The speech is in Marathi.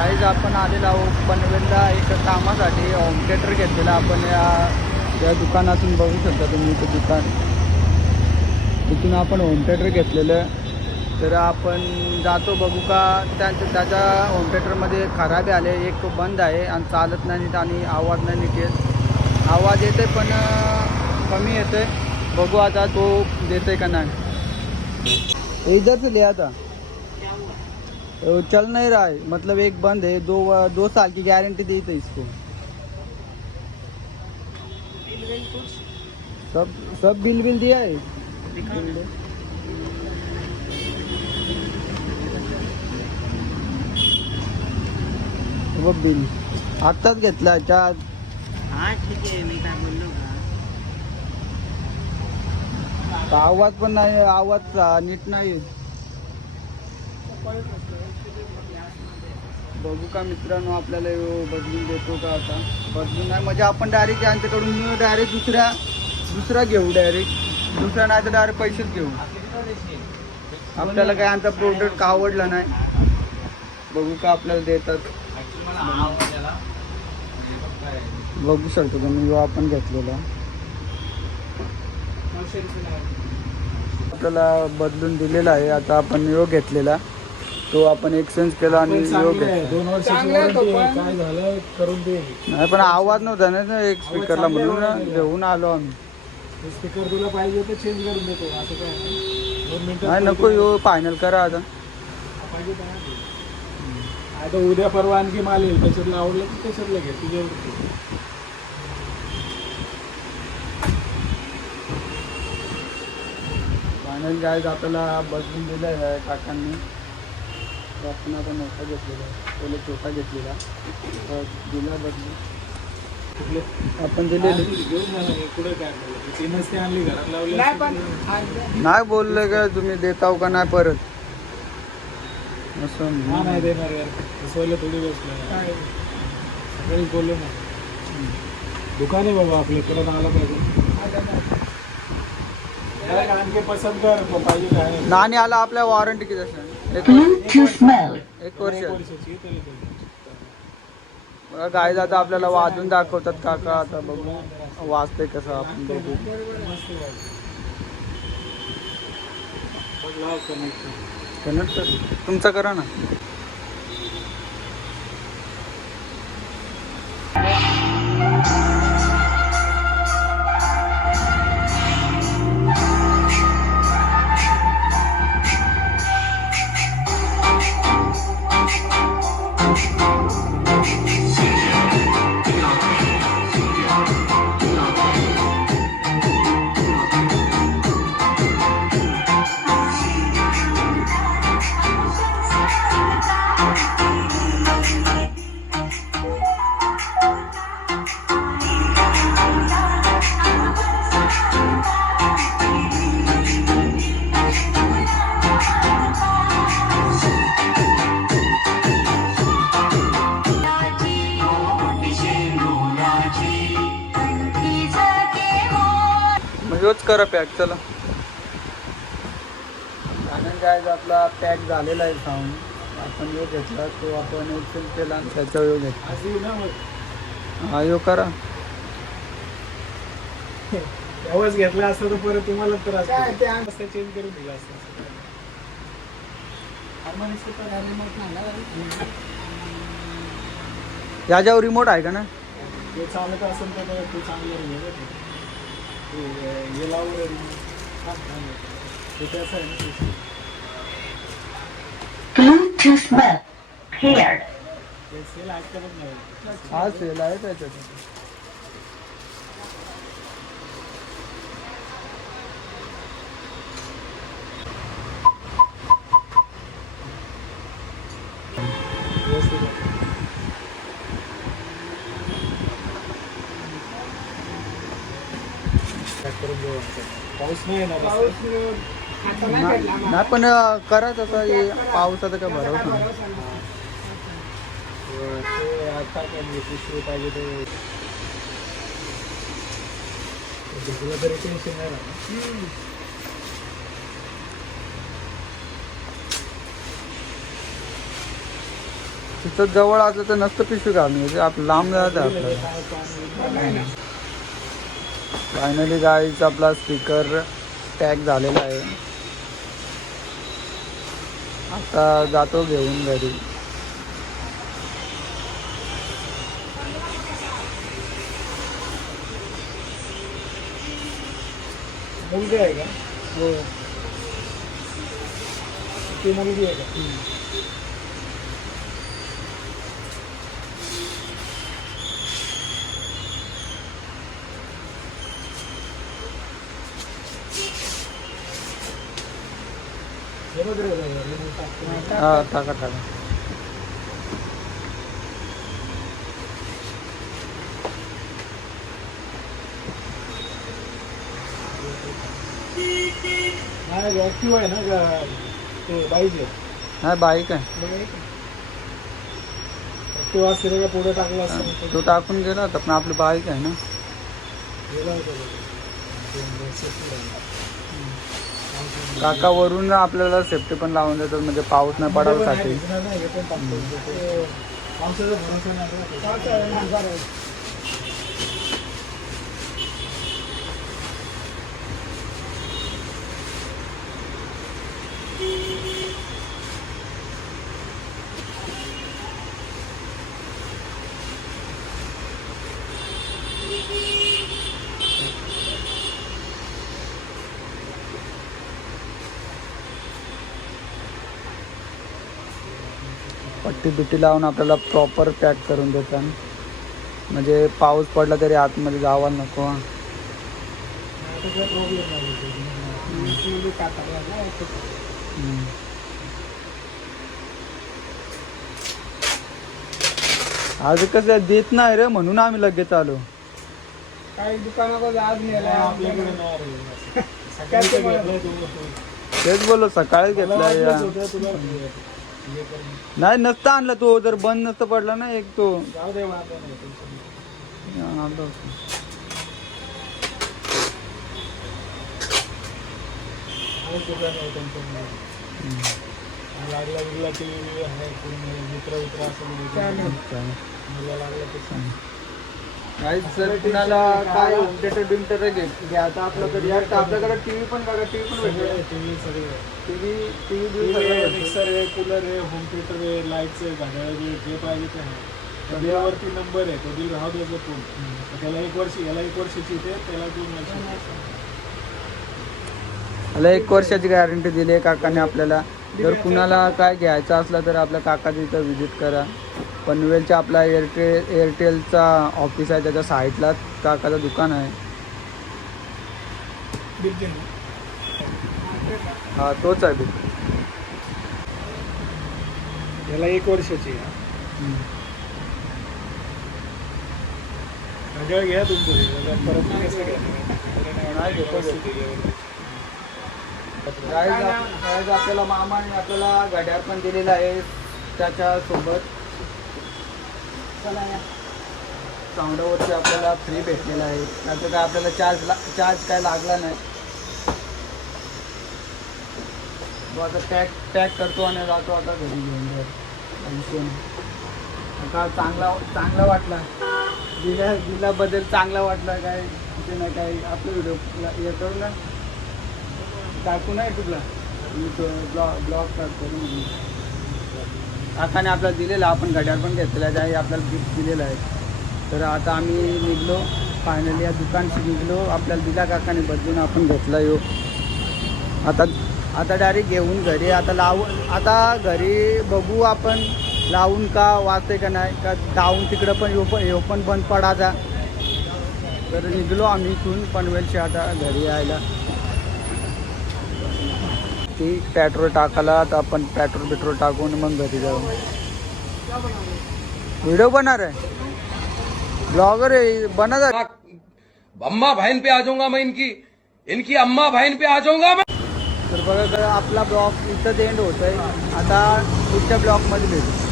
काहीच आपण आलेलो आहोत पनवेलला एक कामासाठी. होम थिएटर घेतलेला. आपण या या दुकानातून बघू शकता तुम्ही ते दुकान. तिथून आपण होम थिएटर घेतलेलं तर आपण जातो बघू का? त्यांच्या त्याच्या होम थिएटरमध्ये खराबी आले. एक बंद आहे आणि चालत नाही आणि आवाज नाही नीट आवाज येते पण कमी येते बघू आता तो देते का नाही. इधर से ले आता. चल नहीं रहा है। मतलब एक बंद है दो दो साल की गारंटी दी थी इसको। सब सब बिल बिल दिया है। वो बिल। आत्ताच घेतला चार। हा ठीक आहे मी काय बोललो का आवाज पण नाही आवाज नीट नाही. बघू का मित्रांनो आपल्याला बदलून देतो का आता? बदलून नाही म्हणजे आपण डायरेक्ट यांच्याकडून डायरेक्ट दुसऱ्या दुसरा घेऊ डायरेक्ट दुसरा नाही तर डायरेक्ट पैसेच घेऊ. आपल्याला काय आमचा प्रोडक्ट आवडला नाही? बघू का आपल्याला देतात. बघू शकतो तुम्ही यो आपण घेतलेला. आपल्याला बदलून दिलेला आहे. आता आपण यो घेतलेला. तो आपण एक्सचेंज केला आणि यो चांगलं आहे. घेतला दोन वर्षाची वॉरंटी आहे काय झालं करून दे. नाही पण आवाज नव्हता ना एक स्पीकरला म्हणून ना घेऊन आलो आम्ही. स्पीकर तुला पाहिजे तर चेंज करून देतो. असं काय नाही. दोन मिनिटं नाही नको यो फायनल करा आता. पाहिजे तर आहे. आता उद्या परवा आणखी माल येईल. त्याच्यातलं आवडलं तर त्याच्यातलं घे. तुझ्यावर फायनल काय आपल्याला बदलून दिलं आहे काकांनी. तो आपण आता मोठा घेतलेला आहे. पहिले छोटा घेतलेला. दिला कुठले? आपण दिलेले हे. नाही. बोलले का तुम्ही देताव का नाही परत? असं नाही देणार यार. थोडी बोललो ना दुकान आहे बाबा आपलं परत आलं पाहिजे. आणखी पसंत कर पाहिजे नाही. नाणी आला आपल्या वॉरंटी किती असणार? एक वर्ष. गाय आता आपल्याला वाजून दाखवतात काका आता बघू. वाजते कसं आपण बघू. कनेक्ट तुमचं करा ना. करा पॅक चला. आनंद आहे आपला पॅक झालेला आहे साऊंड आपण यो घेतला तो आपण एक्सेल केला आणि त्याचा यो घेतला हा यो करा. तेव्हाच घेतला असतं तर परत तुम्हाला त्रास चेंज करून दिला असतं. याच्यावर रिमोट आहे का ना? ते चालत असेल तर ते चांगलं Bluetooth mode. Paired. ते सेल ऐकतच नाही हा सेल आहे त्याच्यात व्यवस्थित आहे. Pack करून घेऊ आता. पाऊस नाही येणार नाही पण अं, करा तसं हे पावसाचं काय भरवत नाही. ते आता काय म्हणजे पिशवी पाहिजे ते. तुला तरी टेन्शन नाही राहणार. तिथं जवळ असलं तर नसतं पिशवी घालून घ्यायची आपलं लांब जायचं आपल्याला. फायनली गाडीचा आपला स्पीकर टॅग झालेला आहे. आता जातो घेऊन घरी. मुलगी आहे का? हो. ती मुलगी आहे का? हे बघ रे, रे, रे, रे, टाक. हा टाका टाका नाही ऍक्टिव्ह आहे ना का ते बाईक आहे नाही बाईक आहे ऍक्टिव्ह असते का पुढे टाकलं असतं तो टाकून गेला होता पण आपली बाईक आहे ना गेला काका वरून आपल्याला सेफ्टी पण लावून देतात म्हणजे पाऊस नाही पडायसाठी. नाही, पावसाचा भरोसा नाही. पट्टी बिट्टी लावून आपल्याला प्रॉपर पॅक करून देतात. म्हणजे पाऊस पडला तरी आतमध्ये जावा नको. आज कसं देत नाही रे म्हणून आम्ही लगेच आलो. काही आज नेला आपल्याकडे. तू. तेच बोललो सकाळीच घेतला नाही नसतं आणलं तो. जर बंद नसतं पडला ना एक तो. लागला बिगला टी व्ही आहे मित्र मित्र असं लागलं ते सांग. नाही सर कुणाला काय होम थिएटर बिम थिएटर घे. घ्यायचं आपलं तर या आपल्याकडे टीव्ही पण बघा टीव्ही पण सगळे भेटेल. टी व्ही सगळे. टीव्ही टीव्ही टी बिल व्ही सगळं मिक्सर आहे कूलर आहे होम थिएटर आहे लाईट्स आहे घड्याळ जे पाहिजे ते आहे. त्या बिलावरती नंबर आहे तो बिल राहू द्यायचं फोन त्याला एक वर्ष याला एक वर्षाची ते त्याला दोन वर्षाची. मला एक वर्षाची गॅरंटी दिली आहे काकाने आपल्याला. जर कुणाला काय घ्यायचं असलं तर आपल्या इथं व्हिजिट करा. पनवेलच्या आपला एअरटेल एअरटेलचा ऑफिस आहे त्याच्या साईडलाच काकाचं दुकान आहे. हा तोच आहे याला एक वर्षाची घ्या तुमचं आपल्याला मामाने आपल्याला घड्याळ पण दिलेला आहे त्याच्या साऊंडवरती आपल्याला फ्री भेटलेला आहे. त्याचं काय आपल्याला चार्ज ला चार्ज काय लागला नाही. तो आता पॅक पॅक करतो आणि जातो आता घरी घेऊन जाईल. का आता चांगला चांगला वाटला. दिल्या दिल्याबद्दल चांगला वाटला काय? कुठे नाही काय? आपलं व्हिडिओ हे करू ना. टाकू नाही तुला ब्लॉग ब्लॉग करतो काकाने आपल्याला दिलेला आपण घड्याळ पण घेतलेला आहे आपल्याला गिफ्ट दिलेलं आहे. तर आता आम्ही निघलो फायनली या दुकानशी निघलो आपल्याला दिला काकाने बदलून आपण घेतला येऊ आता आता डायरेक्ट घेऊन घरी आता लावून आता घरी बघू आपण लावून का वाचते का नाही का डाऊन तिकडं पण येऊ पण येऊ पण बंद पडायचा. तर निघलो आम्ही इथून पनवेलशी आता घरी यायला. ती पेट्रोल टाकला तो आपण पेट्रोल पेट्रोल टाकून मग घरी जाऊ. व्हिडिओ बनणार आहे. ब्लॉगर बना अम्मा बहन पे आ जाऊँगा मैं इनकी। इनकी अम्मा बहन पे आ जाऊँगा मैं। तर बघा आपला ब्लॉग इथंच एंड होत आहे आता पुढच्या ब्लॉगमध्ये भेटू.